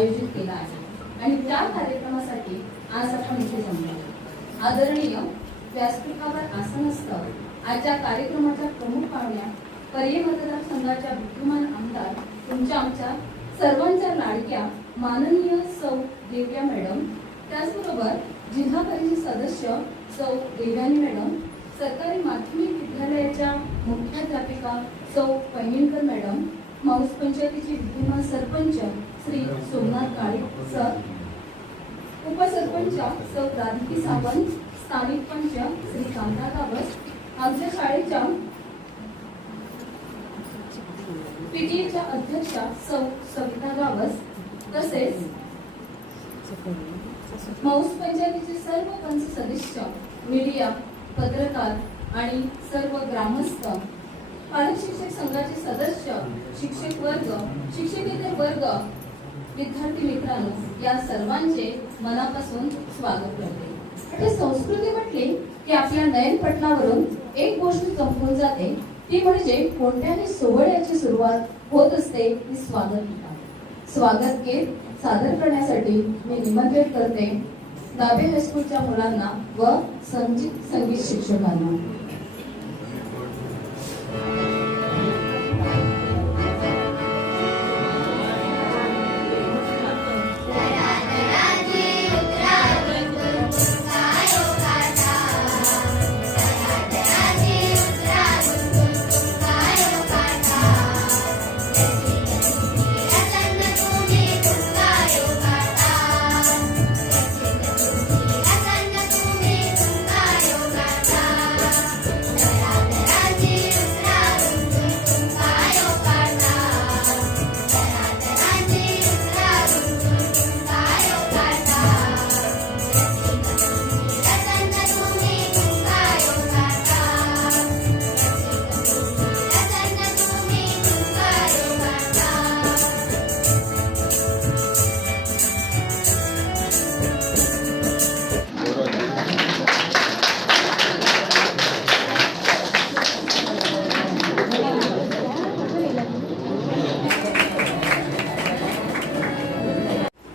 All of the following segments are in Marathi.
आयोजित केला आहे आणि त्या कार्यक्रमासाठी आज आपण इथे जमलो. आदरणीय व्यासपीठावर आसनस्थ आजच्या कार्यक्रमाच्या प्रमुख पाहुण्या, पर्ये मतदारसंघाच्या विद्यमान आमदार, तुमच्या आमच्या सर्वांच्या लाडक्या माननीय सौ देव्या मॅडम, त्याचबरोबर जिल्हा परिषद सदस्य सौ देव्यानी मॅडम, सरकारी माध्यमिक विद्यालयाच्या मुख्याध्यापिका सौ पैंगीणकर मॅडम, माऊस पंचायतीचे विद्यमान सरपंच श्री सोमनाथ काळे सर, उपसरपंच सौ राधिकी सावंत, स्थानिक पंच श्री कांता कावस, आमच्या शाळेच्या पीटीएच्या अध्यक्षा सौ सविता गावस, तसेच माऊस पंचायतीचे सर्व पंच सदस्य, मीडिया, पत्रकार आणि सर्व ग्रामस्थ, पालक शिक्षक संघाचे सदस्य, शिक्षक वर्ग, शिक्षकेतर वर्ग, विद्यार्थी मित्रांनो, या सर्वांचे मनापासून स्वागत करते. म्हणजे संस्कृती म्हटली की आपल्या नयनपटलावरून एक गोष्ट चमकून जाते, ती म्हणजे कोणत्याही सोहळ्याची सुरुवात होत असते ती स्वागत गीताने. स्वागत गीत सादर करण्यासाठी मी निमंत्रित करते दाबे हायस्कूलच्या मुलांना व संगीत शिक्षकांना.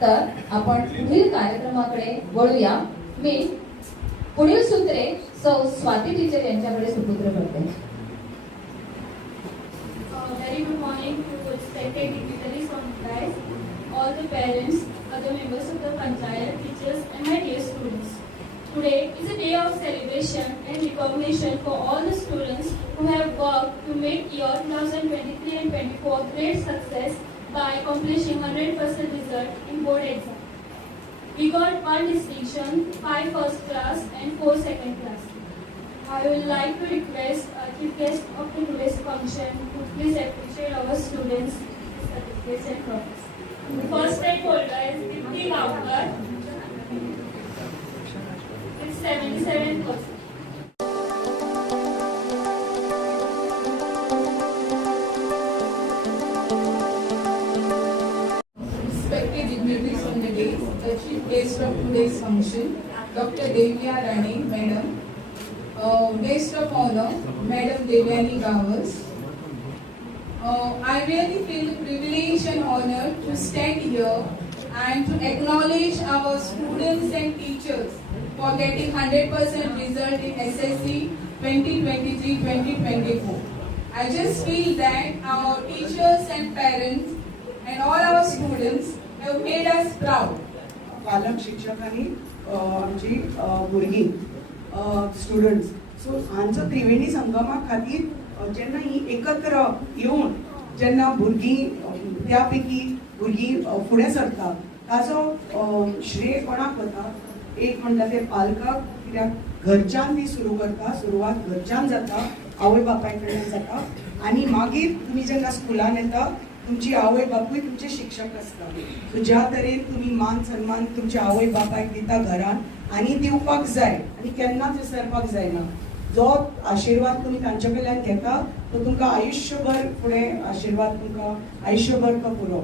तर आपण पुढील कार्यक्रमाकडे वळूया. मी पुढील सूत्रे सौ स्वाती टीचर यांच्याकडे सुपुत्र करते. Very good morning to respected dignitaries on guys, all the parents, other members of the Panchayat, teachers and my dear students. Today is a day of celebration and recognition for all the students who have worked to make year 2023 and 24 great success by accomplishing 100% result in board exam. We got 1 distinction, 5 first class and 4 second class. I would like to request chief guest of today's function to please appreciate our students' certificates and trophies. The first stakeholder is Dipti Gavkar. It's 77%. Respected dignitaries on the day, the chief guest of today's function, Dr. Devya Rani, Madam. Guest of honor, Madam Devyani Gawas. I really feel privileged and honored to stand here and to acknowledge our students and teachers for getting 100% result in SSC 2023-2024. I just feel that our teachers and parents and all our students have made us proud. पालक शिक्षकांनी आमची भुरगीं स्टुडंट्स सो हांचो त्रिवेणी संगमा खातीर जेन्ना ही एकत्र येवन जेन्ना भुरगीं त्या पैकी भुरगीं फुडें सरता ताचो श्रेय कोणाक वता. एक म्हणटा ते पालकाक, कित्याक घरच्यान ती सुरवात घरच्यान जाता, आवय बापाय कडल्यान जाता आनी मागीर तुमी जेन्ना स्कुलान येता तुमची आवय बापूय तुमचे शिक्षक आसता. सो ज्या तरेन तुमी मान सन्मान तुमच्या आवय बापायक दिता घरान आनी दिवपाक जाय आनी केन्नाच विसरपाक जायना. जो आशिर्वाद तुमी तांचे कडल्यान घेता तो तुमकां आयुश्यभर फुडें आशिर्वाद तुमकां आयुश्यभर तो पुरो.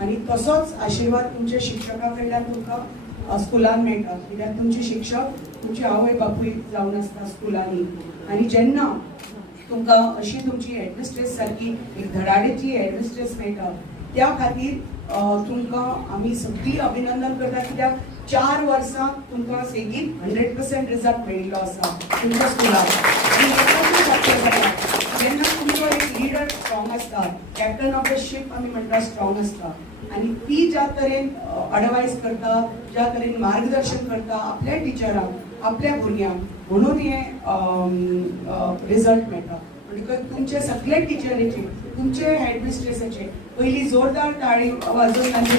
आनी तसोच आशिर्वाद तुमच्या शिक्षका कडल्यान तुमकां स्कुलान मेळटा, कित्याक तुमचे शिक्षक तुमचे आवय बापूय जावन आसता स्कुलांनी. आनी जेन्ना तुमकां अशी तुमची एडमिनिस्ट्रेस सारकी एक धडाडेची एडमिनिस्ट्रेस मेळटा त्या खातीर तुमकां आमी सगळीं अभिनंदन करता कित्याक 4 वर्सां तुमकां सेगीत 100% रिजल्ट मेळिल्लो आसा तुमच्या स्कुलाक. आनी एकाच शक्य जाता जेन्ना तुमचो एक लिडर स्ट्रॉंग आसता, कॅप्टन ऑफ द शिप आमी म्हणटा स्ट्रॉंग आसता, आनी ती ज्या तरेन अडवायस करता, ज्या तरेन मार्गदर्शन करता आपल्या टिचरांक, आपल्या भुरग्यांक, म्हणून हे रिजल्ट मेळटा. म्हणटकच तुमचे सगळे टिचरीचे, तुमचे हेडमिस्ट्रेसाचे पयलीं जोरदार ताळी वाजोवन तांचे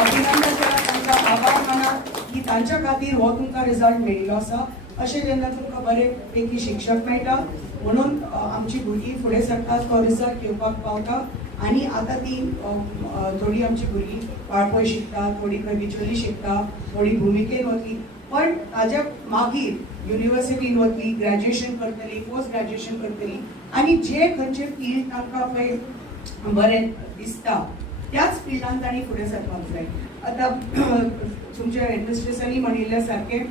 अभिनंदन करा, तांकां आभार माना की तांच्या खातीर हो तुमकां रिजल्ट मेळिल्लो आसा. अशें जेन्ना तुमकां बरे पैकी शिक्षक मेळटा म्हणून आमची भुरगीं फुडें सरतात, तो रिजल्ट घेवपाक पावता. आनी आतां ती थोडी आमची भुरगीं वाळपय शिकता, थोडी खंय शिकता, थोडी भुमिकेन वतली, पण ताज्या मागीर युनिवर्सिटीन वतली, ग्रॅज्युएशन करतली, पोस्ट ग्रॅज्युएशन करतली, आनी जे खंयचे फील्ड तांकां पळय बरें दिसता त्याच फिल्डान तांणी फुडें सरपाक जाय. आतां तुमच्या एडमिनिस्ट्रेशनी म्हणिल्ले सारकें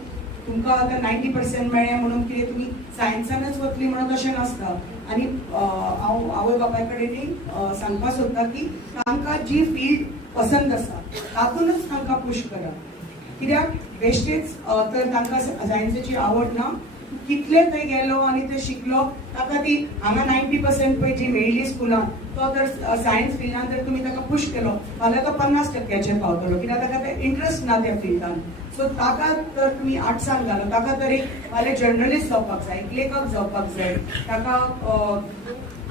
तुमकां आतां 90% मेळ्ळे म्हणून कितें तुमी सायन्सानच वतली म्हणून तशें नासता. आनी हांव आवय बापाय कडेनय सांगपाक सोदता की तांकां जी फील्ड पसंत आसा तातूंतच तांकां पुश करा. कित्याक बेश्टेच तर तांकां सायन्साची आवड ना, कितले थंय गेलो आनी थंय शिकलो ताका ती हांगा 90% पळय जी मेळिल्ली स्कुलान तो तर सायन्स फिल्डान जर तुमी ताका पुश केलो फाल्यां तो 50% पावतलो, कित्याक ताका ते इंट्रस्ट ना त्या फिल्डान. सो ताका तर तुमी आर्ट्सान घालो, ताका तर एक फाल्यां जर्नलिस्ट जावपाक जाय, लेखक जावपाक जाय, ताका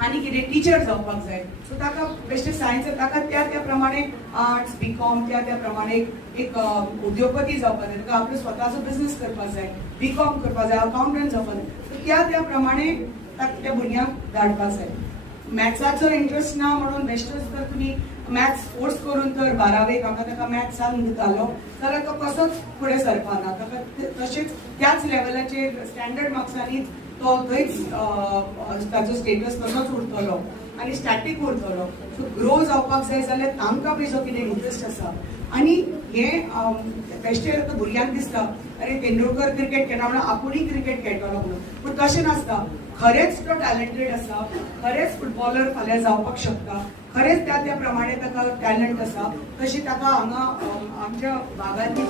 आनी कितें टिचर जावपाक जाय. सो ताका बेश्टे सायन्स ताका त्या प्रमाणे आर्ट्स बीकॉम त्या प्रमाणे एक उद्योगपती जावपाक जाय, ताका आपलो स्वताचो बिझनेस करपाक जाय, बीकॉम करपाक जाय, अकाउंटंट जावपाक जाय. सो त्या प्रमाणे त्या भुरग्यांक धाडपाक जाय. मॅथ्साचो इंट्रस्ट ना म्हणून बेश्टोच तर तुमी मॅथ्स फोर्स करून तर 12वेक हांगा ताका मॅथ्सान घालो जाल्यार तो कसोच फुडें सरपाना. ताका तशेंच त्याच लेवलाचेर स्टँडर्ड मार्क्सांनीच तो थंयच ताचो स्टेटस तसोच उरतलो आनी स्टॅटीक उरतलो. सो ग्रो जावपाक जाय जाल्यार तांकां बी जो कितें इंट्रस्ट आसा. आनी हे बेश्टे भुरग्यांक दिसता अरे तेंडुलकर क्रिकेट खेळटा म्हणून आपुणूय क्रिकेट खेळटलो म्हणून, पूण तशें नासता. खरेंच तो टॅलंटेड आसा, खरेंच फुटबॉलर फाल्यां जावपाक शकता, खरेंच त्या प्रमाणे ताका टॅलंट आसा, तशी ताका हांगा आमच्या भागांतली